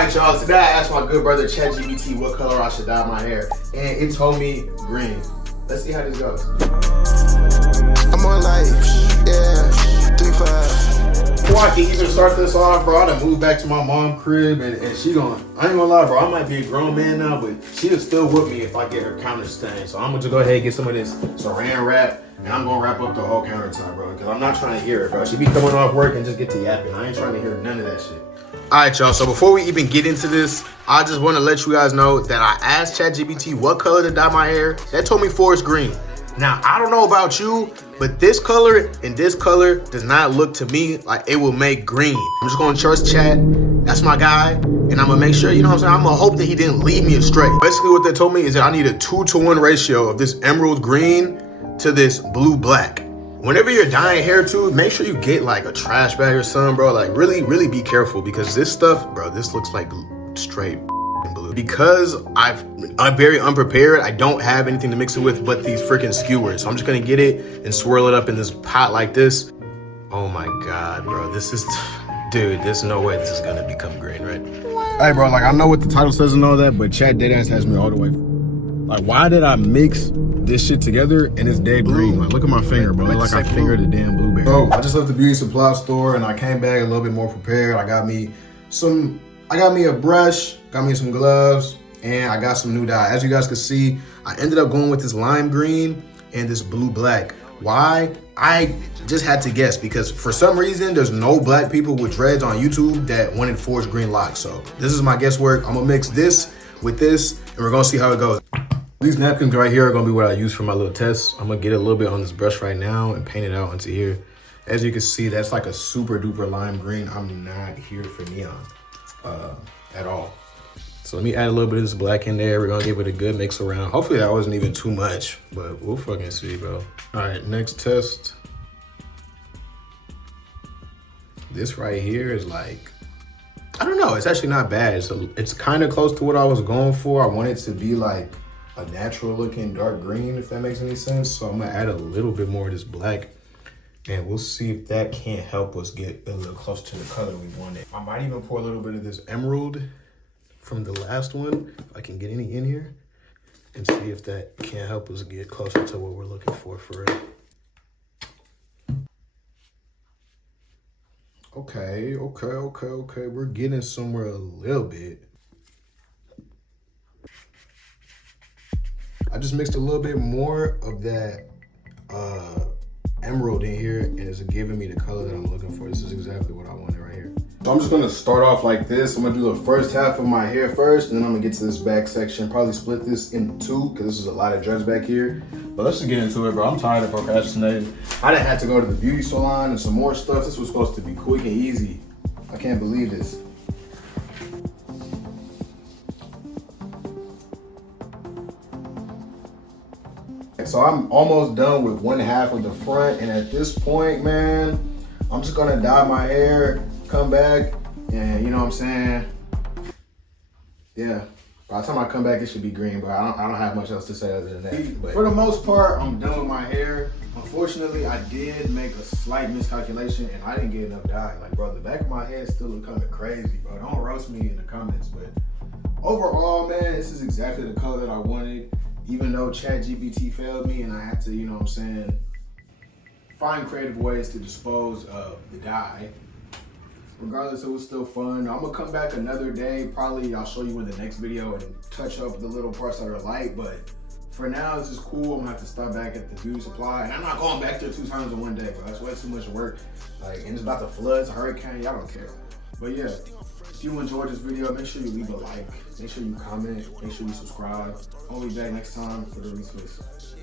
Alright, y'all. Today I asked my good brother ChatGPT what color I should dye my hair, and it told me green. Let's see how this goes. I'm on life, yeah, 3-5. Before I can even start this off, bro, I done moved back to my mom's crib, and she I ain't gonna lie, bro, I might be a grown man now, but she'll still whoop me if I get her counter stained. So I'm gonna just go ahead and get some of this saran wrap, and I'm gonna wrap up the whole countertop, bro, because I'm not trying to hear it, bro. She be coming off work and just get to yapping. I ain't trying to hear none of that shit. Alright, y'all, so before we even get into this, I just want to let you guys know that I asked ChatGPT what color to dye my hair. That told me forest green. Now, I don't know about you, but this color and this color does not look to me like it will make green. I'm just going to trust Chat. That's my guy. And I'm going to make sure, you know what I'm saying? I'm going to hope that he didn't lead me astray. Basically, what they told me is that I need a 2-to-1 ratio of this emerald green to this blue black. Whenever you're dyeing hair too, make sure you get like a trash bag or something, bro. Like really be careful, because this stuff, bro, this looks like straight blue. Because I'm very unprepared, I don't have anything to mix it with but these freaking skewers. So I'm just gonna get it and swirl it up in this pot like this. Oh my God, bro, this is, dude, there's no way this is gonna become green, right? Hey, bro, like I know what the title says and all that, but Chat deadass has me all the way. Like, why did I mix this shit together and it's dead green? Like, look at my finger, bro. Like I fingered a damn blueberry. Bro, I just left the beauty supply store and I came back a little bit more prepared. I got me a brush, got me some gloves, and I got some new dye. As you guys can see, I ended up going with this lime green and this blue black. Why? I just had to guess, because for some reason, there's no black people with dreads on YouTube that wanted forest green locks. So this is my guesswork. I'm gonna mix this with this and we're gonna see how it goes. These napkins right here are gonna be what I use for my little test. I'm gonna get a little bit on this brush right now and paint it out into here. As you can see, that's like a super duper lime green. I'm not here for neon at all. So let me add a little bit of this black in there. We're gonna give it a good mix around. Hopefully that wasn't even too much, but we'll fucking see, bro. All right, next test. This right here is like, I don't know, it's actually not bad. It's kind of close to what I was going for. I want it to be like a natural looking dark green, if that makes any sense. So I'm gonna add a little bit more of this black and we'll see if that can't help us get a little close to the color we wanted. I might even pour a little bit of this emerald from the last one, if I can get any in here, and see if that can't help us get closer to what we're looking for real. Okay, we're getting somewhere a little bit. I just mixed a little bit more of that emerald in here, and it's giving me the color that I'm looking for. This is exactly what I wanted right here. So I'm just gonna start off like this. I'm gonna do the first half of my hair first, and then I'm gonna get to this back section. Probably split this in two, because this is a lot of dreads back here. But let's just get into it, bro. I'm tired of procrastinating. I didn't have to go to the beauty salon and some more stuff. This was supposed to be quick and easy. I can't believe this. So I'm almost done with one half of the front, and at this point, man, I'm just gonna dye my hair, come back, and you know what I'm saying? Yeah. By the time I come back, it should be green, but I don't have much else to say other than that. But for the most part, I'm done with my hair. Unfortunately, I did make a slight miscalculation, and I didn't get enough dye. Like, bro, the back of my head still look kind of crazy, bro. Don't roast me in the comments, but overall, man, this is exactly the color that I wanted. Even though ChatGPT failed me and I had to, you know what I'm saying, find creative ways to dispose of the dye. Regardless, it was still fun. I'm gonna come back another day. Probably I'll show you in the next video and touch up the little parts that are light, but for now, this is cool. I'm gonna have to stop back at the beauty supply, and I'm not going back there 2 times in one day, bro. That's way too much work. Like, and it's about to flood, it's a hurricane, y'all don't care. But yeah, if you enjoyed this video, make sure you leave a like, make sure you comment, make sure you subscribe. I'll be back next time for the retwist.